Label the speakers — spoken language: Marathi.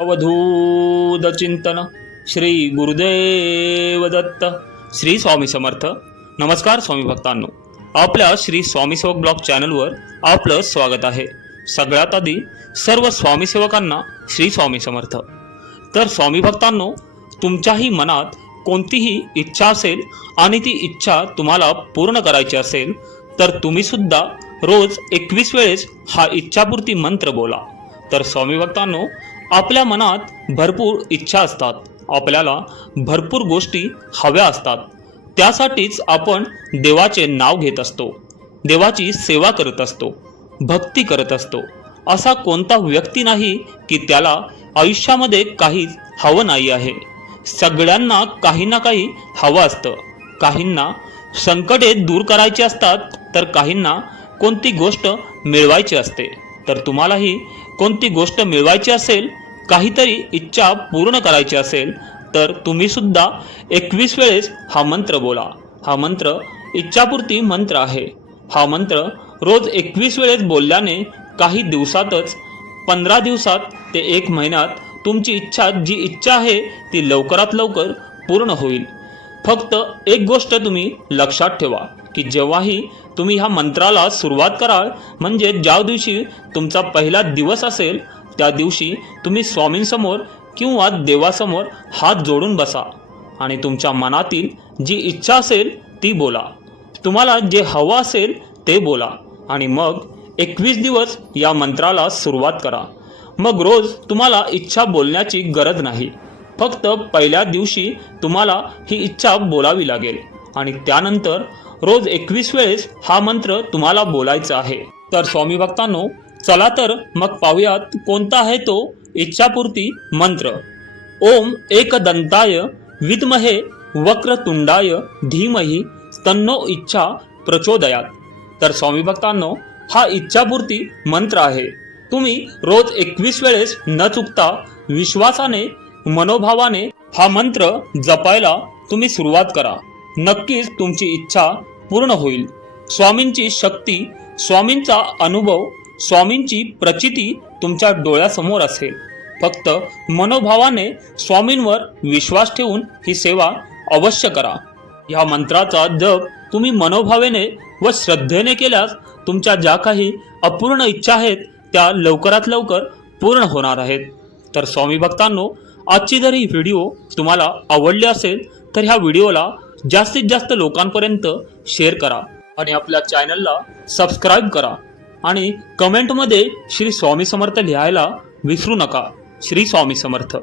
Speaker 1: अवधूत चिंतन श्री गुरुदेव दत्त. श्री स्वामी समर्थ. नमस्कार स्वामी भक्तांनो. आपल्या श्री स्वामी सेवक ब्लॉग चॅनलवर आपलं स्वागत आहे. सगळ्यात आधी सर्व स्वामी सेवकांना श्री स्वामी समर्थ. तर स्वामी भक्तांनो तुमच्याही मनात कोणतीही इच्छा असेल आणि ती इच्छा तुम्हाला पूर्ण करायची असेल तर तुम्ही सुद्धा रोज एकवीस वेळेस हा इच्छापूर्ती मंत्र बोला. तर स्वामी भक्तांनो आपल्या मनात भरपूर इच्छा असतात. आपल्याला भरपूर गोष्टी हव्या असतात. त्यासाठीच आपण देवाचे नाव घेत असतो. देवाची सेवा करत असतो. भक्ती करत असतो. असा कोणता व्यक्ती नाही की त्याला आयुष्यामध्ये काहीच हवं नाही आहे. सगळ्यांना काही ना काही हवं असतं. काहींना संकटे दूर करायची असतात तर काहींना कोणती गोष्ट मिळवायची असते. तर तुम्हालाही कोणती गोष्ट मिळवायची असेल काहीतरी इच्छा पूर्ण करायची असेल तर तुम्ही सुद्धा एकवीस वेळेस हा मंत्र बोला. हा मंत्र इच्छापूर्ती मंत्र आहे. हा मंत्र रोज एकवीस वेळेस बोलल्याने काही दिवसातच पंधरा दिवसात ते एक महिन्यात तुमची इच्छा जी इच्छा आहे ती लवकरात लवकर पूर्ण होईल. फक्त एक गोष्ट तुम्ही लक्षात ठेवा की जेव्हाही तुम्ही ह्या मंत्राला सुरुवात कराल म्हणजे ज्या दिवशी तुमचा पहिला दिवस असेल त्या दिवशी तुम्ही स्वामींसमोर किंवा देवासमोर हात जोडून बसा आणि तुमच्या मनातील जी इच्छा असेल ती बोला. तुम्हाला जे हवं असेल ते बोला आणि मग एकवीस दिवस या मंत्राला सुरुवात करा. मग रोज तुम्हाला इच्छा बोलण्याची गरज नाही. फक्त पहिल्या दिवशी तुम्हाला ही इच्छा बोलावी लागेल. आणि त्यानंतर रोज एकवीस वेळेस हा मंत्र तुम्हाला बोलायचा आहे. तर स्वामी भक्तांनो चला तर मग पाहूयात कोणता आहे तो इच्छापूर्ती मंत्र. ओम एकदंताय विद्महे वक्रतुंडाय धीमही तन्नो इच्छा प्रचोदयात. तर स्वामी भक्तांनो हा इच्छापूर्ती मंत्र आहे. तुम्ही रोज एकवीस वेळेस न चुकता विश्वासाने मनोभावाने हा मंत्र जपायला तुम्ही सुरुवात करा. नक्कीच तुमची इच्छा पूर्ण होईल. स्वामींची शक्ती स्वामींचा अनुभव स्वामींची प्रचिती तुमच्या डोळ्यासमोर असेल. फक्त मनोभावाने स्वामींवर विश्वास ठेवून ही सेवा अवश्य करा. ह्या मंत्राचा जप तुम्ही मनोभावेने व श्रद्धेने केल्यास तुमच्या ज्या काही अपूर्ण इच्छा आहेत त्या लवकरात लवकर पूर्ण होणार आहेत. तर स्वामी भक्तांनो आजची जर ही व्हिडिओ तुम्हाला आवडली असेल तर ह्या व्हिडिओला जास्तीत जास्त लोकांपर्यंत शेअर करा आणि आपल्या चॅनलला सबस्क्राईब करा आणि कमेंटमध्ये श्री स्वामी समर्थ लिहायला विसरू नका. श्री स्वामी समर्थ.